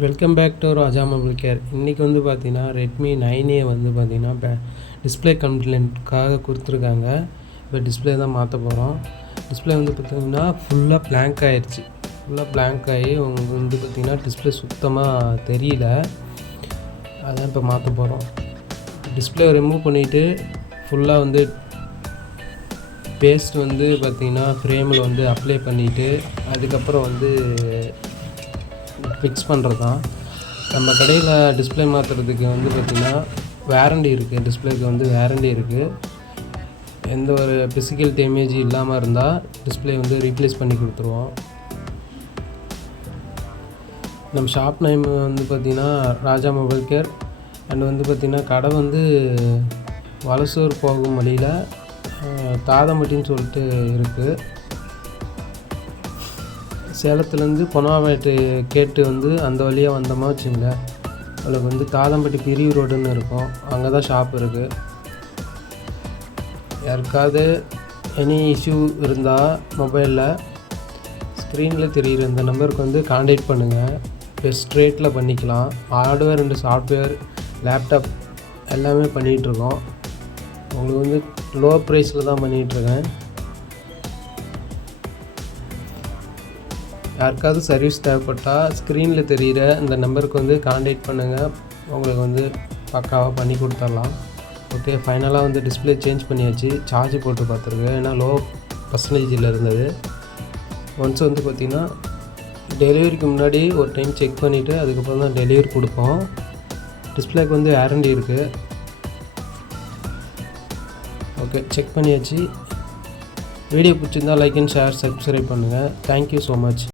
Welcome back to Raja mobile care. இன்றைக்கி வந்து பார்த்தீங்கன்னா ரெட்மி 9A வந்து பார்த்தீங்கன்னா டிஸ்பிளே கம்ப்ளைண்ட்காக கொடுத்துருக்காங்க. இப்போ டிஸ்பிளே தான் மாற்ற போகிறோம். டிஸ்பிளே வந்து பார்த்திங்கன்னா ஃபுல்லாக பிளாங்க் ஆகிடுச்சு. ஃபுல்லாக பிளாங்க் ஆகி உங்களுக்கு வந்து பார்த்திங்கன்னா டிஸ்பிளே சுத்தமாக தெரியல. அதான் இப்போ மாற்ற போகிறோம். டிஸ்பிளே ரிமூவ் பண்ணிவிட்டு ஃபுல்லாக வந்து பேஸ்ட் வந்து பார்த்திங்கன்னா ஃப்ரேமில் வந்து அப்ளை பண்ணிவிட்டு அதுக்கப்புறம் வந்து ஃபிக்ஸ் பண்ணுறது தான். நம்ம கடையில் டிஸ்பிளே மாற்றுறதுக்கு வந்து பார்த்திங்கன்னா வேரண்டி இருக்குது. டிஸ்பிளேக்கு வந்து வேரண்டி இருக்குது. எந்த ஒரு ஃபிசிக்கல் டேமேஜ் இல்லாமல் இருந்தால் டிஸ்பிளே வந்து ரீப்ளேஸ் பண்ணி கொடுத்துருவோம். நம்ம ஷாப் நேம் வந்து பார்த்திங்கன்னா ராஜா மொபைல் கேர். அண்ட் வந்து பார்த்திங்கன்னா கடை வந்து வலசூர் போகும் வழியில் தாதமட்டின்னு சொல்லிட்டு இருக்குது. சேலத்துலேருந்து பொனாவேட்டு கேட்டு வந்து அந்த வழியாக வந்தோமா வச்சுங்க, அதில் வந்து தாதம்பட்டி பிரிவு ரோடுன்னு இருக்கும். அங்கே தான் ஷாப் இருக்குது. யாருக்காவது எனி இஷ்யூ இருந்தால் மொபைலில் ஸ்க்ரீனில் தெரிகிற இந்த நம்பருக்கு வந்து காண்டாக்ட் பண்ணுங்கள். பெஸ்ட் ரேட்டில் பண்ணிக்கலாம். ஹார்ட்வேர் அண்டு சாஃப்ட்வேர், லேப்டாப் எல்லாமே பண்ணிகிட்ருக்கோம். உங்களுக்கு வந்து லோ ப்ரைஸில் தான் பண்ணிகிட்ருக்கேன். யாருக்காவது சர்வீஸ் தேவைப்பட்டால் ஸ்க்ரீனில் தெரிகிற இந்த நம்பருக்கு வந்து காண்டாக்ட் பண்ணுங்கள். உங்களுக்கு வந்து பக்காவாக பண்ணி கொடுத்துடலாம். ஓகே, ஃபைனலாக வந்து டிஸ்பிளே சேஞ்ச் பண்ணியாச்சு. சார்ஜ் போட்டு பார்த்துருக்கு. ஏன்னா லோ பர்சன்டேஜில் இருந்தது. ஒன்ஸ் வந்து பார்த்திங்கன்னா டெலிவரிக்கு முன்னாடி ஒரு டைம் செக் பண்ணிவிட்டு அதுக்கப்புறம் தான் டெலிவரி கொடுப்போம். டிஸ்பிளேக்கு வந்து வாரண்டி இருக்குது. ஓகே, செக் பண்ணியாச்சு. வீடியோ பிடிச்சிருந்தால் லைக் அண்ட் ஷேர், சப்ஸ்கிரைப் பண்ணுங்கள். Thank you so much.